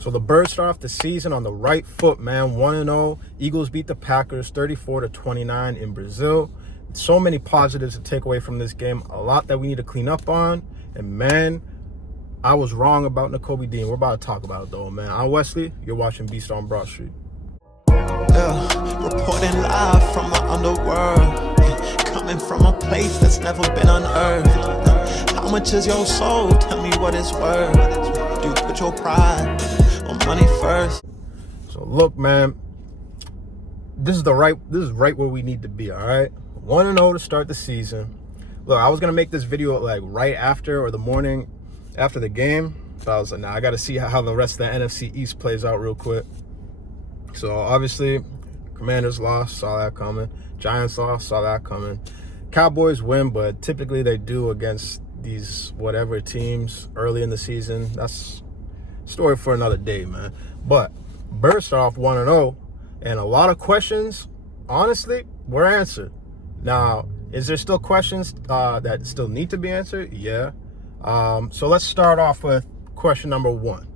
So the Birds start off the season on the right foot, man. 1-0. Eagles beat the Packers 34-29 in Brazil. So many positives to take away from this game. A lot that we need to clean up on. And, man, I was wrong about Nakobe Dean. We're about to talk about it, though, man. I'm Wesley. You're watching Beast on Broad Street. Yeah, reporting live from the underworld. Coming from a place that's never been unearthed. How much is your soul? Tell me what it's worth. Do you put your pride or money first? So look, man, this is right where we need to be. All right, 1-0 to start the season. Look, I was gonna make this video like right after or the morning after the game, but I was like, nah, I gotta see how the rest of the NFC East plays out real quick. So obviously, Commanders lost, saw that coming. Giants lost, saw that coming. Cowboys win, but typically they do against these whatever teams early in the season. That's a story for another day, man. But Birds start off 1-0, and a lot of questions, honestly, were answered. Now, is there still questions that still need to be answered? Yeah. So let's start off with question number 1.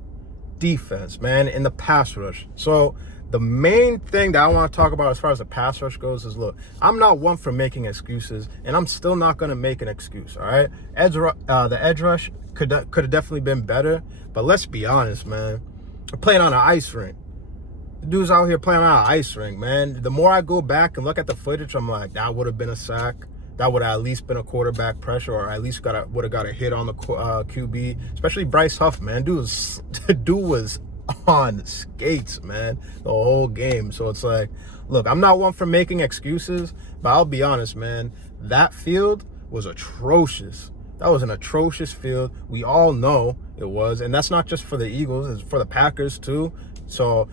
Defense, man, in the pass rush. So the main thing that I want to talk about as far as the pass rush goes is, look, I'm not one for making excuses, and I'm still not going to make an excuse, all right? The edge rush could have definitely been better, but let's be honest, man. We're playing on an ice rink. The dude's out here playing on an ice rink, man. The more I go back and look at the footage, I'm like, that would have been a sack. That would have at least been a quarterback pressure, or at least would have got a hit on the QB, especially Bryce Huff, man. Dude was on skates, man, the whole game. So it's like, look, I'm not one for making excuses, but I'll be honest, man, that field was atrocious. That was an atrocious field. We all know it was, and that's not just for the Eagles, it's for the Packers too. So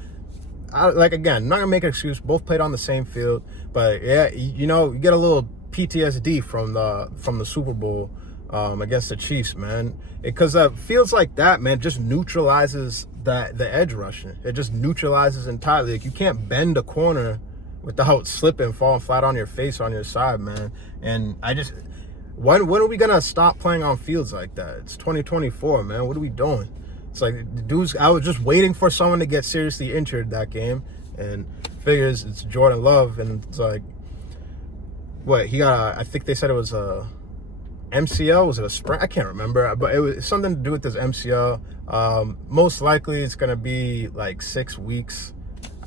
again, I'm not gonna make an excuse. Both played on the same field, but yeah, you know, you get a little PTSD from the Super Bowl against the Chiefs, man, because fields like that, man, just neutralizes the edge rushing. It just neutralizes entirely. Like, you can't bend a corner without slipping, falling flat on your face on your side, man. And when are we gonna stop playing on fields like that? It's 2024, man. What are we doing? It's like, dudes, I was just waiting for someone to get seriously injured that game, and figures it's Jordan Love, and it's like, what, he got I think they said it was a MCL, was it a sprain? I can't remember, but it was something to do with this MCL. Most likely it's gonna be like 6 weeks.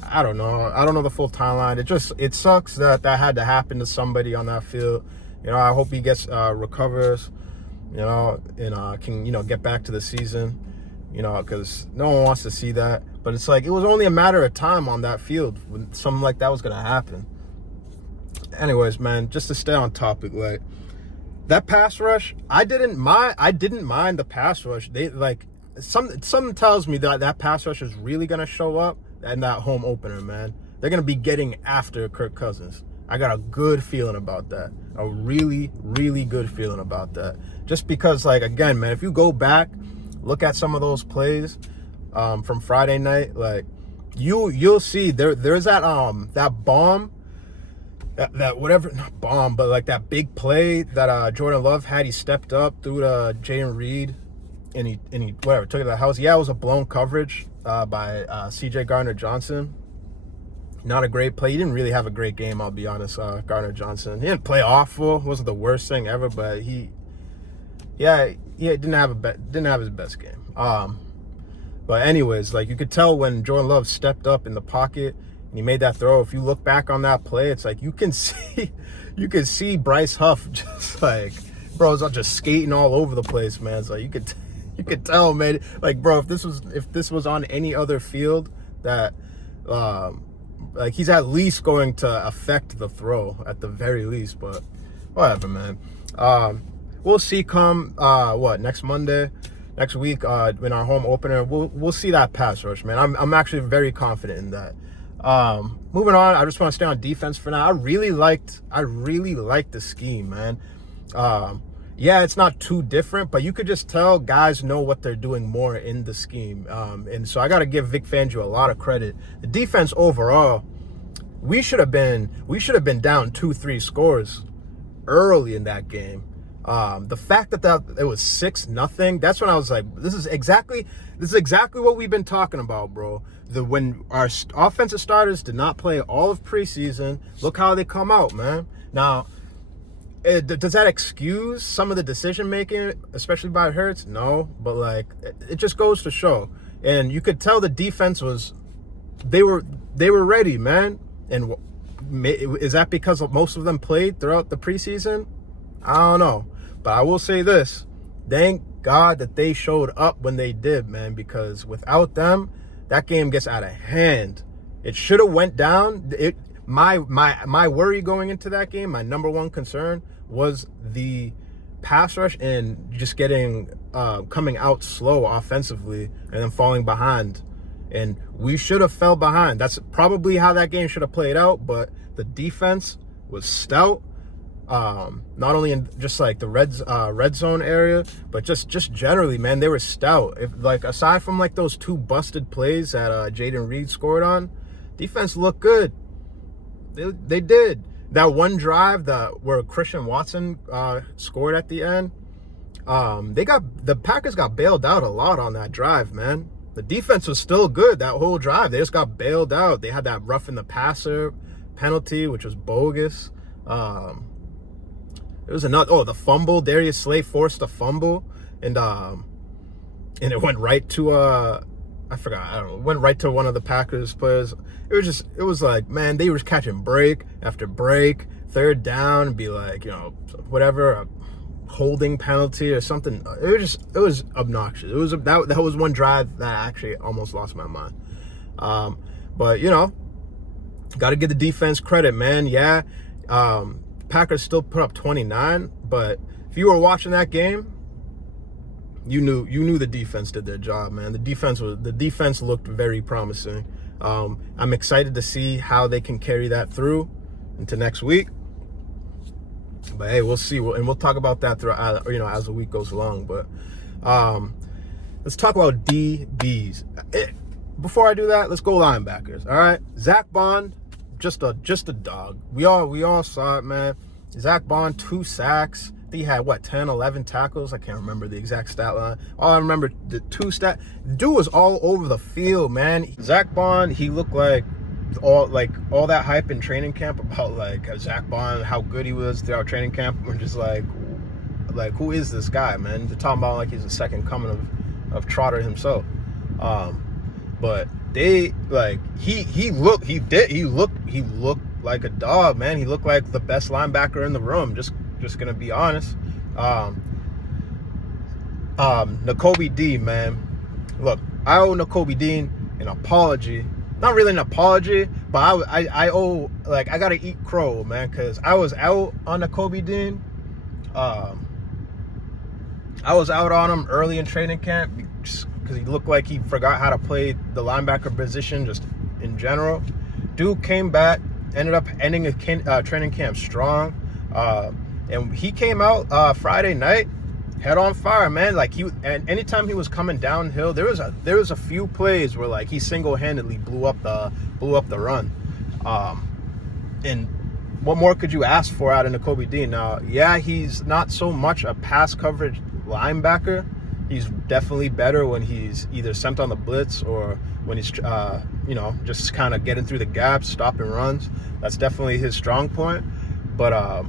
I don't know the full timeline. It sucks that had to happen to somebody on that field. You know, I hope he gets recovers, you know, and can, you know, get back to the season, you know, because no one wants to see that. But it's like, it was only a matter of time on that field when something like that was gonna happen. Anyways, man, just to stay on topic, like, that pass rush, I didn't mind the pass rush. They, like, something tells me that pass rush is really gonna show up in that home opener, man. They're gonna be getting after Kirk Cousins. I got a good feeling about that. A really, really good feeling about that. Just because, like, again, man, if you go back, look at some of those plays from Friday night, like, you'll see there's that bomb. That whatever, not bomb, but like that big play that Jordan Love had. He stepped up through to Jayden Reed, and he whatever, took it to the house. Yeah, it was a blown coverage by CJ Gardner-Johnson. Not a great play. He didn't really have a great game, I'll be honest. Gardner-Johnson, he didn't play awful. It wasn't the worst thing ever, but he didn't have his best game. But anyways, like, you could tell when Jordan Love stepped up in the pocket and he made that throw. If you look back on that play, it's like you can see Bryce Huff just like, bro, it's just skating all over the place, man. It's like you could tell, man. Like, bro, if this was on any other field, that like, he's at least going to affect the throw at the very least. But whatever, man. We'll see come next Monday, next week in our home opener. We'll see that pass rush, man. I'm actually very confident in that. Moving on, I just want to stay on defense for now. I really liked the scheme, man. Yeah, it's not too different, but you could just tell guys know what they're doing more in the scheme. And so I got to give Vic Fangio a lot of credit. The defense overall, we should have been down 2-3 scores early in that game. The fact that it was 6-0, that's when I was like, this is exactly what we've been talking about, bro. When our offensive starters did not play all of preseason, look how they come out, man. Now, does that excuse some of the decision making, especially by Hurts? No, but like it just goes to show, and you could tell the defense they were ready, man. And is that because most of them played throughout the preseason? I don't know, but I will say this: thank God that they showed up when they did, man. Because without them, that game gets out of hand. It should have went down. My worry going into that game, my number one concern was the pass rush and just coming out slow offensively and then falling behind. And we should have fell behind. That's probably how that game should have played out, but the defense was stout. Not only in just like the red zone area, but just generally, man, they were stout. Aside from like those 2 busted plays that Jaden Reed scored on, defense looked good. They did. That one drive where Christian Watson scored at the end, the Packers got bailed out a lot on that drive, man. The defense was still good that whole drive. They just got bailed out. They had that roughing the passer penalty, which was bogus. It was the fumble. Darius Slay forced a fumble, and it went right to I forgot. I don't know. It went right to one of the Packers players. It was like, man, they were catching break after break, third down, and be like, whatever, a holding penalty or something. It was obnoxious. That was one drive that I actually almost lost my mind. But got to give the defense credit, man. Yeah, Packers still put up 29, but if you were watching that game, you knew the defense did their job, man. The defense looked very promising. I'm excited to see how they can carry that through into next week. But hey, we'll see, and we'll talk about that throughout, as the week goes along. But let's talk about DBs. Before I do that, let's go linebackers. All right, Zach Bond, just a dog. We all saw it, man. Zach Bond, 2 sacks. He had 10, 11 tackles. I can't remember the exact stat line. All I remember, the 2 stat. The dude was all over the field, man. Zach Bond, he looked like all that hype in training camp about Zach Bond, how good he was throughout training camp. We're just like who is this guy, man? They're talking about like he's the second coming of Trotter himself. But they he looked like a dog, man. He looked like the best linebacker in the room. Just gonna be honest. Nakobe Dean, man. Look, I owe Nakobe Dean an apology. Not really an apology, but I owe, I gotta eat crow, man, because I was out on Nakobe Dean. I was out on him early in training camp because he looked like he forgot how to play the linebacker position just in general. Dude came back, ended up ending a training camp strong. And he came out Friday night, head on fire, man. And anytime he was coming downhill, there was a few plays where he single-handedly blew up the run. And what more could you ask for out of Nakobe Dean? Now, yeah, he's not so much a pass coverage linebacker. He's definitely better when he's either sent on the blitz or when he's just kind of getting through the gaps, stopping runs. That's definitely his strong point. But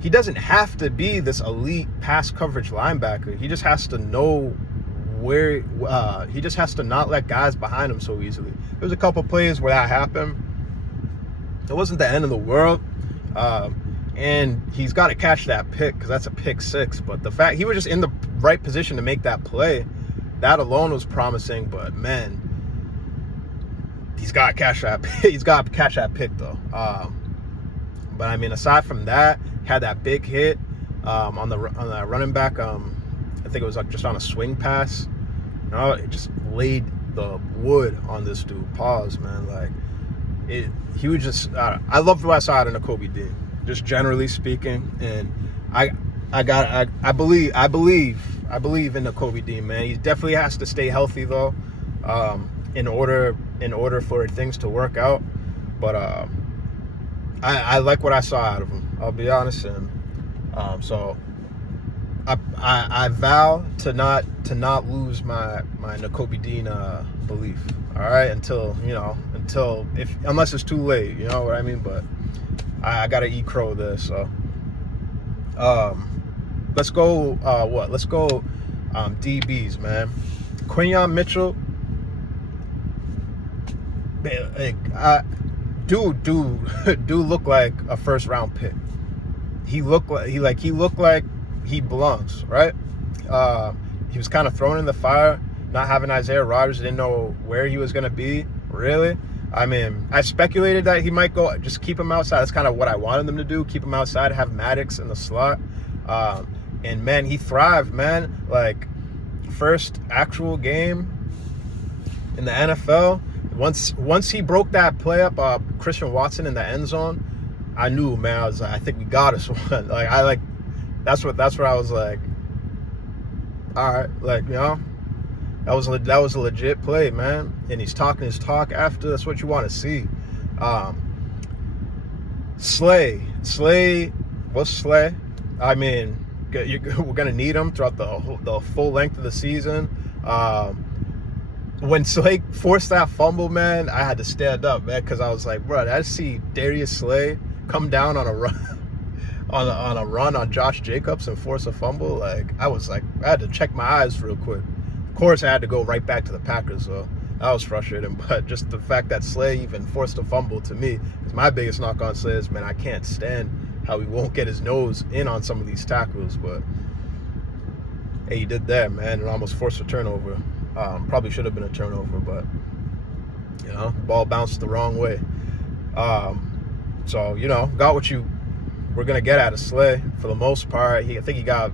he doesn't have to be this elite pass coverage linebacker. He just has to know where, he just has to not let guys behind him so easily. There was a couple plays where that happened. It wasn't the end of the world. And he's got to catch that pick because that's a pick 6. But the fact he was just in the right position to make that play, that alone was promising. But man, he's got to catch that. He's got to catch that pick though. But I mean, aside from that, had that big hit on that running back. I think it was just on a swing pass. It just laid the wood on this dude. Pause, man. He was just. I loved what I saw out of Nakobe Dean, just generally speaking, and I believe in Nakobe Dean, man. He definitely has to stay healthy though, in order for things to work out. But I like what I saw out of him. I'll be honest, and so I vow to not lose my Nakobe Dean belief. All right, until unless it's too late, you know what I mean. But I gotta eat crow this. So let's go. Let's go. DBs, man. Quinyon Mitchell. Dude look like a first round pick. He looked like he belongs, right? He was kind of thrown in the fire, not having Isaiah Rodgers. Didn't know where he was gonna be, really. I mean, I speculated that he might go, just keep him outside. That's kind of what I wanted them to do, keep him outside, have Maddox in the slot. And man, he thrived, man. Like, first actual game in the NFL. Once he broke that play up, Christian Watson in the end zone, I knew, man. I think we got us one. That's what I was like. All right, like, you know, that was a legit play, man. And he's talking his talk after. That's what you want to see. Slay. What's Slay? I mean, we're gonna need him throughout the full length of the season. When Slay forced that fumble, man, I had to stand up, man, because I was like, bro, I see Darius Slay come down on a run, on a run on Josh Jacobs and force a fumble. Like, I had to check my eyes real quick. Of course, I had to go right back to the Packers, so that was frustrating. But just the fact that Slay even forced a fumble, to me, is my biggest knock on Slay is, man, I can't stand how he won't get his nose in on some of these tackles. But hey, he did that, man, and almost forced a turnover. Probably should have been a turnover, but you know, ball bounced the wrong way. So, you know, got what we're gonna get out of Slay for the most part. I think he got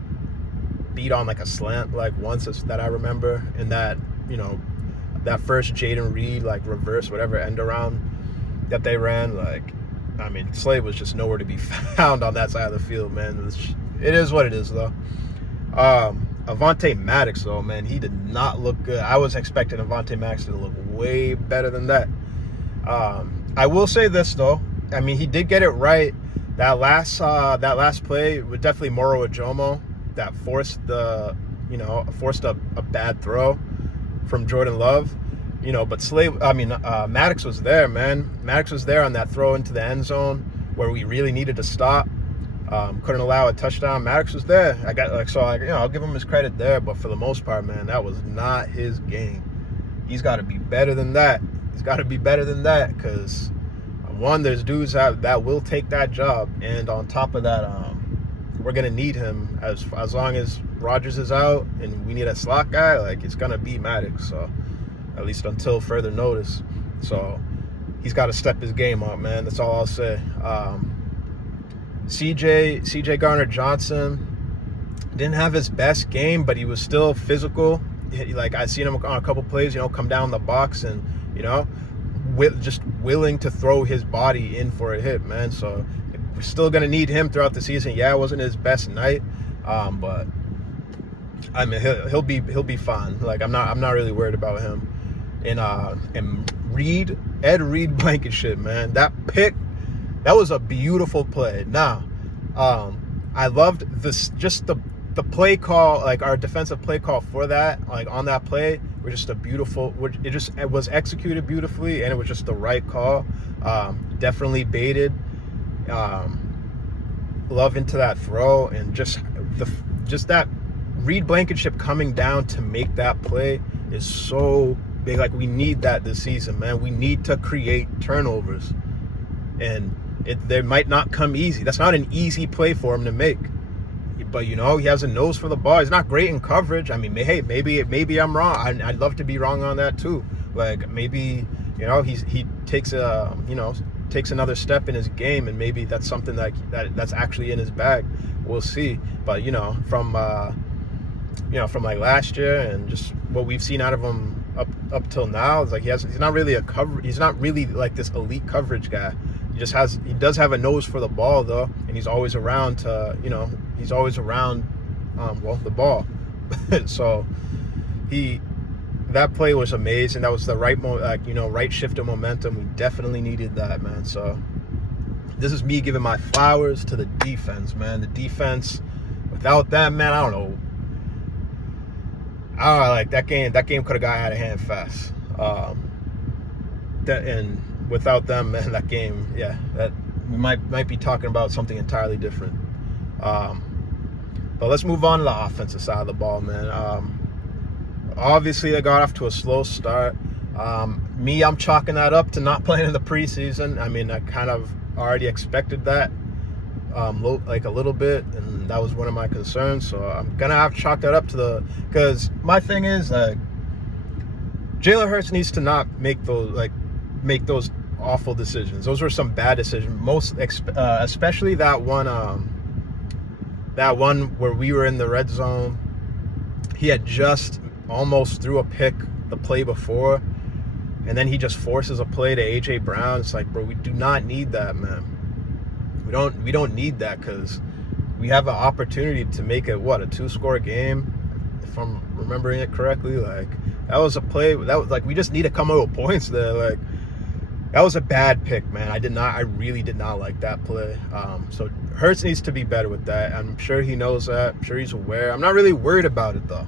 beat on like a slant like once that I remember, in that, you know, that first Jaden Reed like reverse whatever end around that they ran. Like, I mean, Slay was just nowhere to be found on that side of the field, man. It is what it is, though. Avonte Maddox, though, man, he did not look good. I was expecting Avonte Maddox to look way better than that. I will say this, though. I mean, he did get it right. That last play was definitely Moro Ajomo that forced a bad throw from Jordan Love. You know, but Maddox was there, man. Maddox was there on that throw into the end zone where we really needed to stop. Couldn't allow a touchdown. Maddox was there. I'll give him his credit there. But for the most part, man, that was not his game. He's got to be better than that. Because one, there's dudes that will take that job, and on top of that, we're gonna need him as long as Rodgers is out, and we need a slot guy. Like, it's gonna be Maddox. So, at least until further notice. So he's got to step his game up, man. That's all I'll say. CJ Garner-Johnson didn't have his best game, but he was still physical. Like, I seen him on a couple plays, you know, come down the box and, you know, just willing to throw his body in for a hit, man. So we're still gonna need him throughout the season. Yeah, it wasn't his best night, but I mean, he'll be fine. Like, I'm not really worried about him. And Ed Reed Blankenship, man, that pick, that was a beautiful play. Now, I loved this, just the play call, like our defensive play call for that, like on that play, was just a beautiful. It was executed beautifully, and it was just the right call. Definitely baited. Love into that throw, and just that Reed Blankenship coming down to make that play is so big. Like, we need that this season, man. We need to create turnovers, and they might not come easy. That's not an easy play for him to make, but you know, he has a nose for the ball. He's not great in coverage. I mean, hey, maybe I'm wrong. I'd love to be wrong on that too. Like, maybe, you know, he takes another step in his game, and maybe that's something that's actually in his bag. We'll see. But you know, from like last year and just what we've seen out of him up till now, it's like he's not really like this elite coverage guy. He does have a nose for the ball, though, and he's always around the ball. So that play was amazing. That was the right shift of momentum. We definitely needed that, man. So this is me giving my flowers to the defense, man. The defense Without them, man, I don't know. Like that game could have got out of hand fast. And without them, man, that game, that we might be talking about something entirely different. But let's move on to the offensive side of the ball, man. Obviously, they got off to a slow start. I'm chalking that up to not playing in the preseason. I mean, I kind of already expected that, like a little bit, and that was one of my concerns. So I'm gonna have to chalk that up to because my thing is Jalen Hurts needs to not make those awful decisions. Those were some bad decisions. Especially that one where we were in the red zone. He had just almost threw a pick the play before, and then he just forces a play to AJ Brown. It's like, bro, we do not need that, man. We don't need that because we have an opportunity to make it a 2-score game, if I'm remembering it correctly. Like, that was a play that was like, we just need to come out with points there. Like, that was a bad pick, man. I really did not like that play. So Hurts needs to be better with that. I'm sure he knows that. I'm sure he's aware. I'm not really worried about it though.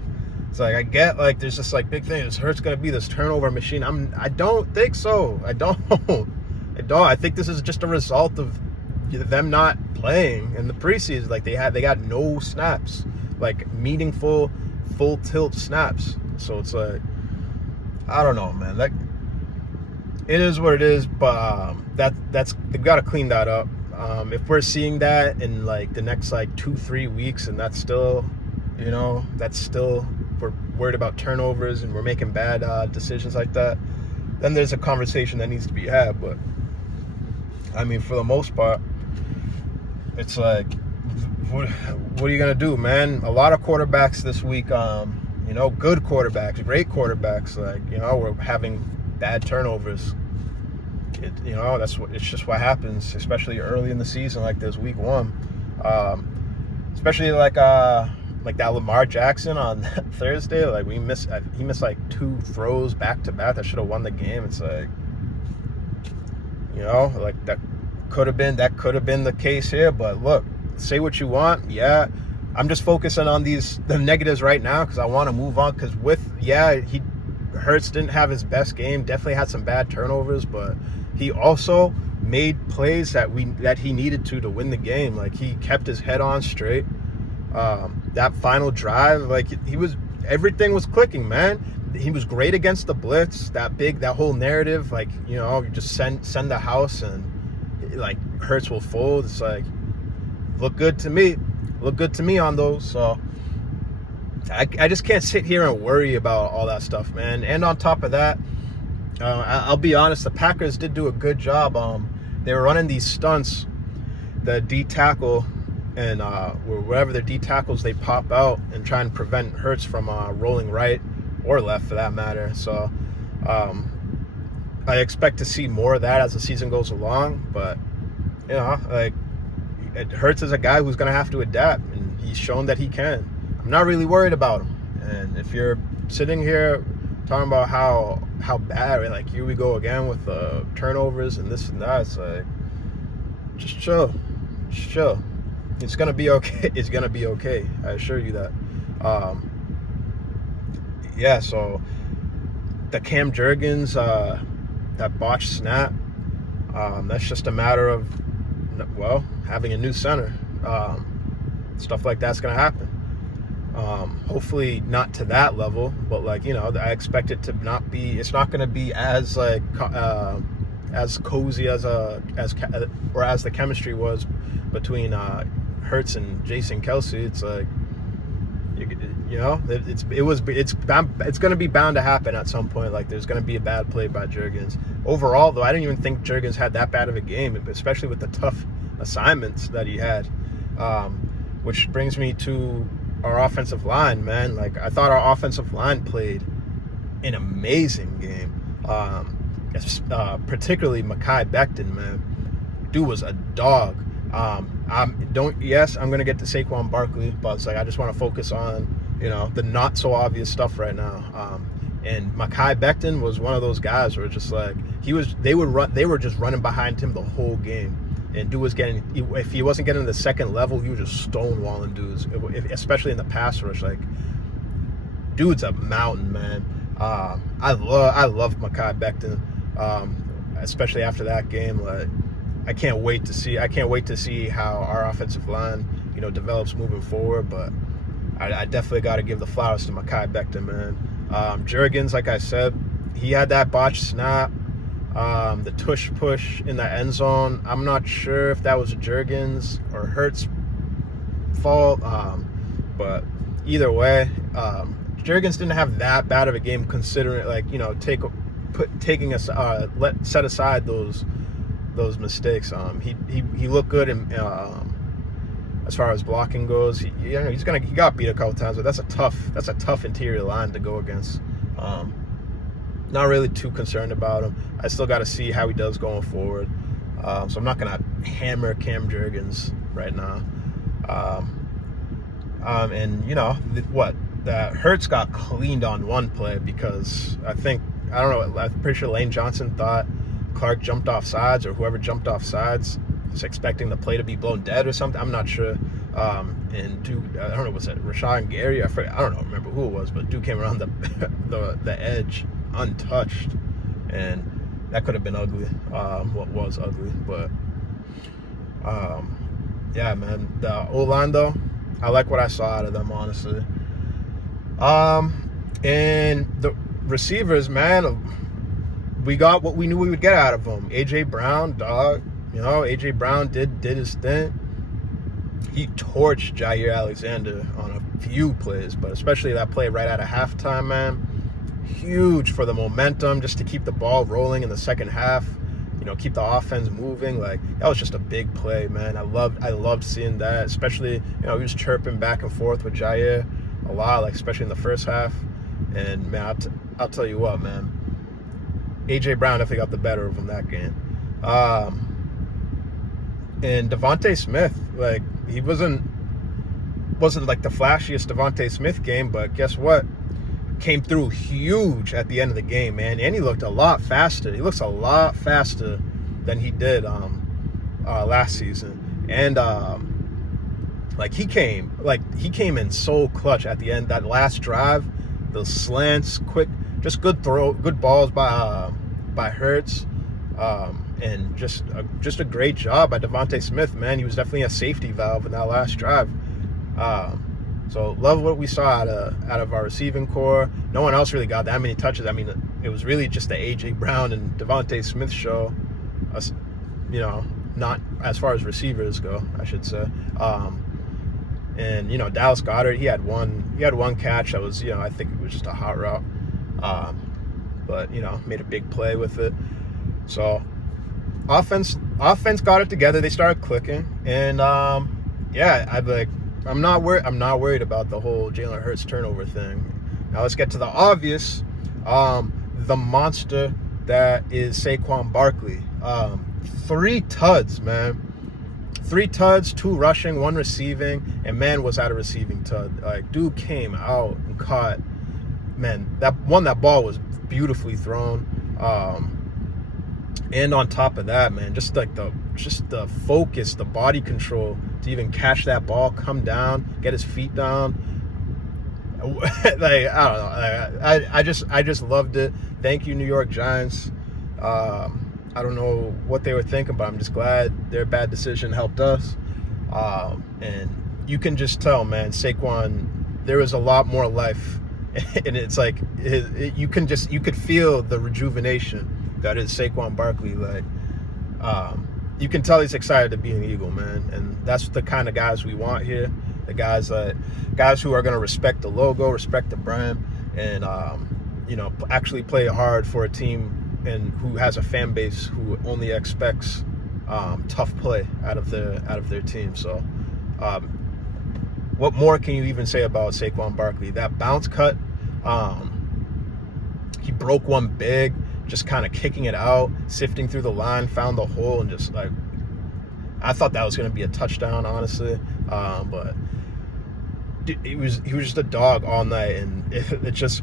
It's like, I get, like, there's just like big thing. Is Hurts gonna be this turnover machine? I don't think so. I don't. I think this is just a result of them not playing in the preseason. Like, they got no snaps, like meaningful full tilt snaps. So it's like, I don't know, man. Like, it is what it is, but that's they've got to clean that up. If we're seeing that in like the next like 2-3 weeks, and that's still, we're worried about turnovers and we're making bad decisions like that, then there's a conversation that needs to be had. But I mean, for the most part, it's like, what are you gonna do, man? A lot of quarterbacks this week, good quarterbacks, great quarterbacks, like, we're having bad turnovers. It's just what happens, especially early in the season, like this week 1. Especially like that Lamar Jackson on Thursday. Like, he missed like 2 throws back to back that should have won the game. It's like, like that could have been the case here. But look, say what you want. Yeah, I'm just focusing on the negatives right now because I want to move on. Because Hurts didn't have his best game. Definitely had some bad turnovers, but he also made plays that he needed to win the game. Like, he kept his head on straight. That final drive, like, everything was clicking, man. He was great against the blitz. That whole narrative, like, you just send the house and like Hurts will fold. It's like, look good to me on those. So I just can't sit here and worry about all that stuff, man. And on top of that, I'll be honest, the Packers did do a good job. They were running these stunts, the D tackle, and wherever their D tackles, they pop out and try and prevent Hurts from rolling right or left, for that matter. So I expect to see more of that as the season goes along. But like, Hurts is a guy who's going to have to adapt, and he's shown that he can. I'm not really worried about him. And if you're sitting here talking about how bad, like, here we go again with turnovers and this and that, it's like, just chill. It's gonna be okay. It's gonna be okay. I assure you that. So the Cam Jurgens, that botched snap, that's just a matter of, having a new center. Stuff like that's gonna happen. Hopefully not to that level, but like, I expect it to not be. It's not going to be as like as cozy as the chemistry was between Hurts and Jason Kelce. It's like, it's going to be bound to happen at some point. Like, there's going to be a bad play by Jurgens. Overall, though, I didn't even think Jurgens had that bad of a game, especially with the tough assignments that he had. Which brings me to our offensive line, man. Like, I thought our offensive line played an amazing game. Particularly Mekhi Becton, man. Dude was a dog. I'm gonna get to Saquon Barkley, but it's like, I just want to focus on, the not so obvious stuff right now. And Mekhi Becton was one of those guys where it's just like, they were just running behind him the whole game. and dude was getting, if he wasn't getting the second level, he was just stonewalling dudes, especially in the pass rush. Like, dude's a mountain, man. I love Mekhi Becton, especially after that game. Like, I can't wait to see how our offensive line, develops moving forward. But I definitely got to give the flowers to Mekhi Becton, man. Jurgens, like I said, he had that botched snap. The tush push in the end zone, I'm not sure if that was Jurgens or Hurts' fault, but either way, Jurgens didn't have that bad of a game, considering, like, set aside those mistakes. He looked good in, as far as blocking goes. He got beat a couple times, but that's a tough interior line to go against. Not really too concerned about him. I still got to see how he does going forward. So I'm not going to hammer Cam Jurgens right now. And that Hurts got cleaned on one play because I'm pretty sure Lane Johnson thought Clark jumped off sides, or whoever jumped off sides was expecting the play to be blown dead or something. I'm not sure. And dude, I don't know, was it Rashawn Gary? I don't remember who it was, but dude came around the edge untouched, and that could have been ugly. What was ugly, but yeah, man. The O-line, though, I like what I saw out of them, honestly. And the receivers, man, we got what we knew we would get out of them. AJ Brown, dog. AJ Brown did his thing. He torched Jair Alexander on a few plays, but especially that play right out of halftime, man. Huge for the momentum, just to keep the ball rolling in the second half, keep the offense moving. Like, that was just a big play, man. I loved seeing that, especially, he was chirping back and forth with Jair a lot, like, especially in the first half. And, man, I'll tell you what, man, AJ Brown definitely got the better of him that game. And Devontae Smith, like, he wasn't like the flashiest Devontae Smith game, but guess what? Came through huge at the end of the game, man. And he looked a lot faster. He looks a lot faster than he did last season. And he came in so clutch at the end. That last drive, the slants, quick, just good balls by Hurts. And just a great job by Devontae Smith, man. He was definitely a safety valve in that last drive. So love what we saw out of our receiving core. No one else really got that many touches. I mean, it was really just the A.J. Brown and Devontae Smith show. Not as far as receivers go, I should say. And Dallas Goedert, he had one catch that was, I think it was just a hot route. But made a big play with it. So offense got it together. They started clicking, and yeah, I'm not worried about the whole Jalen Hurts turnover thing. Now let's get to the obvious. The monster that is Saquon Barkley. 3 tuds, man. 3 tuds, 2 rushing, 1 receiving, and man was at a receiving tud. Like, dude came out and caught, man, that ball was beautifully thrown. And on top of that, man, just the focus, the body control to even catch that ball, come down, get his feet down. Like, I don't know. I just loved it. Thank you, New York Giants. I don't know what they were thinking, but I'm just glad their bad decision helped us. And you can just tell, man, Saquon, there was a lot more life. And it's like, you could feel the rejuvenation that is Saquon Barkley. Like, you can tell he's excited to be an Eagle, man. And that's the kind of guys we want here. The guys who are going to respect the logo, respect the brand, and actually play hard for a team and who has a fan base who only expects tough play out of their team. So, what more can you even say about Saquon Barkley? That bounce cut, he broke one big, just kind of kicking it out, sifting through the line, found the hole, and just like, I thought that was going to be a touchdown, honestly. But he was just a dog all night, and it's just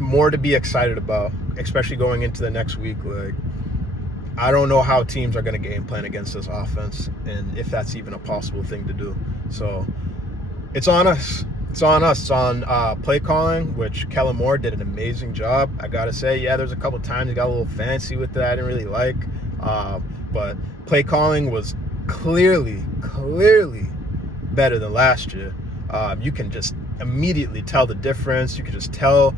more to be excited about, especially going into the next week. Like, I don't know how teams are going to game plan against this offense, and if that's even a possible thing to do. So it's on us. It's on us. It's on play calling, which Kellen Moore did an amazing job. I got to say, yeah, there's a couple times he got a little fancy with that I didn't really like. But play calling was clearly better than last year. You can just immediately tell the difference. You can just tell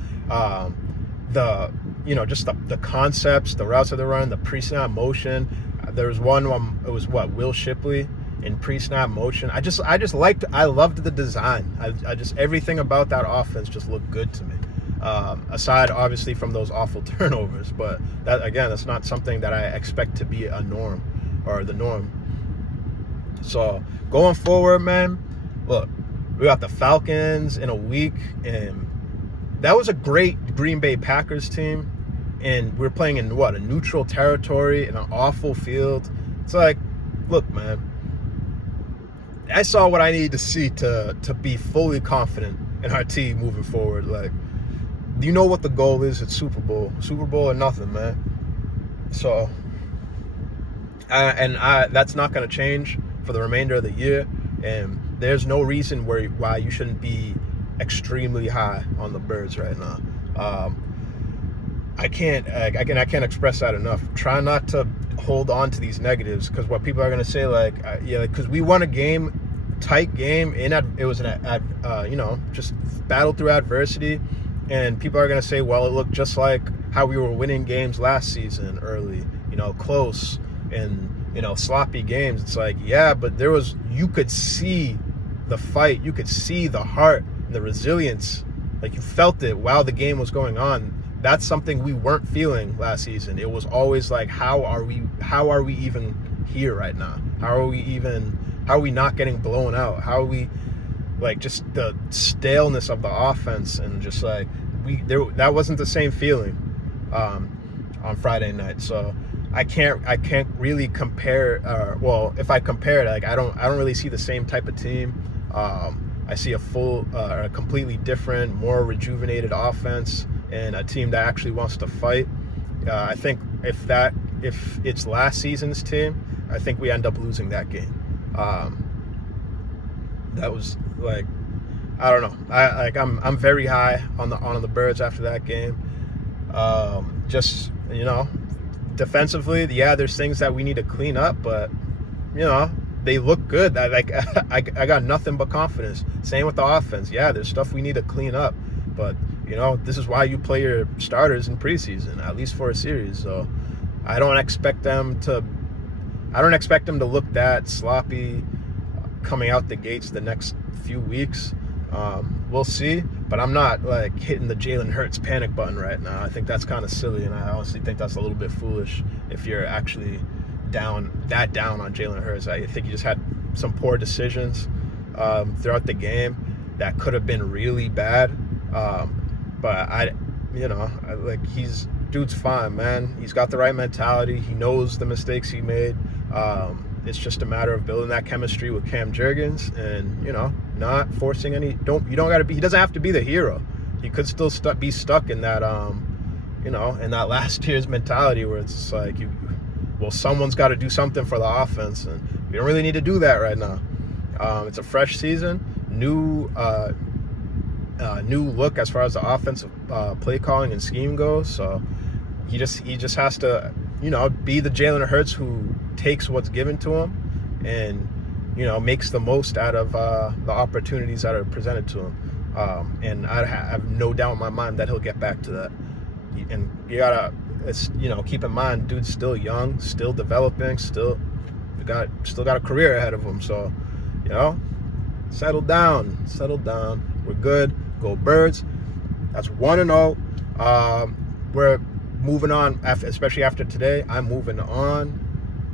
just the concepts, the routes of the run, the pre-snap motion. There was one, it was Will Shipley in pre-snap motion. I loved the design. I just, everything about that offense just looked good to me. Aside obviously from those awful turnovers, but that, again, that's not something that I expect to be a norm or the norm. So going forward, man, look, we got the Falcons in a week, and that was a great Green Bay Packers team, and we're playing in a neutral territory in an awful field. It's like, look, man, I saw what I needed to see to be fully confident in our team moving forward. Like, you know what the goal is? It's Super Bowl or nothing, man. So, that's not going to change for the remainder of the year, and there's no reason why you shouldn't be extremely high on the Birds right now. I can't express that enough. Try not to hold on to these negatives, because what people are going to say, because we won a tight game it was just battled through adversity, and people are going to say, well, it looked just like how we were winning games last season early, close and sloppy games. It's like, yeah, but you could see the fight, you could see the heart and the resilience. Like, you felt it while the game was going on. That's something we weren't feeling last season. It was always like, how are we even here right now? How are we not getting blown out? How are we, just the staleness of the offense, and just that wasn't the same feeling on Friday night. So I can't really compare. If I compare it, I don't really see the same type of team. I see a completely different, more rejuvenated offense, and a team that actually wants to fight. I think if it's last season's team, I think we end up losing that game. That was I don't know. I'm very high on the Birds after that game. Defensively, yeah, there's things that we need to clean up, but they look good. I got nothing but confidence. Same with the offense. Yeah, there's stuff we need to clean up, but this is why you play your starters in preseason, at least for a series. So I don't expect them to look that sloppy coming out the gates the next few weeks. We'll see, but I'm not hitting the Jalen Hurts panic button right now. I think that's kind of silly, and I honestly think that's a little bit foolish if you're actually down on Jalen Hurts. I think he just had some poor decisions throughout the game that could have been really bad. But dude's fine, man. He's got the right mentality. He knows the mistakes he made. It's just a matter of building that chemistry with Cam Jurgens, and not forcing any. He doesn't have to be the hero. He could still be stuck in that in that last year's mentality where it's like, someone's got to do something for the offense, and we don't really need to do that right now. It's a fresh season, new look as far as the offensive play calling and scheme goes. So he just has to be the Jalen Hurts who takes what's given to him and makes the most out of the opportunities that are presented to him. And I have no doubt in my mind that he'll get back to that. And you gotta keep in mind, dude's still young, still developing, still got a career ahead of him. So settle down. We're good. Go Birds. That's 1-0. We're moving on, especially after today. I'm moving on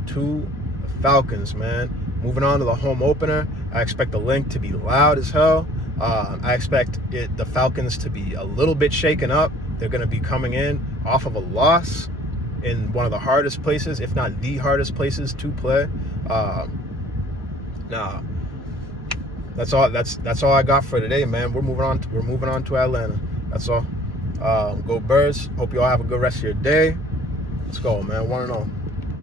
to the Falcons, man. Moving on to the home opener. I expect the Link to be loud as hell. I expect the Falcons to be a little bit shaken up. They're going to be coming in off of a loss in one of the hardest places, if not the hardest places to play. That's all I got for today, man. We're moving on to Atlanta. That's all. Go Birds. Hope you all have a good rest of your day. Let's go, man. 1-0.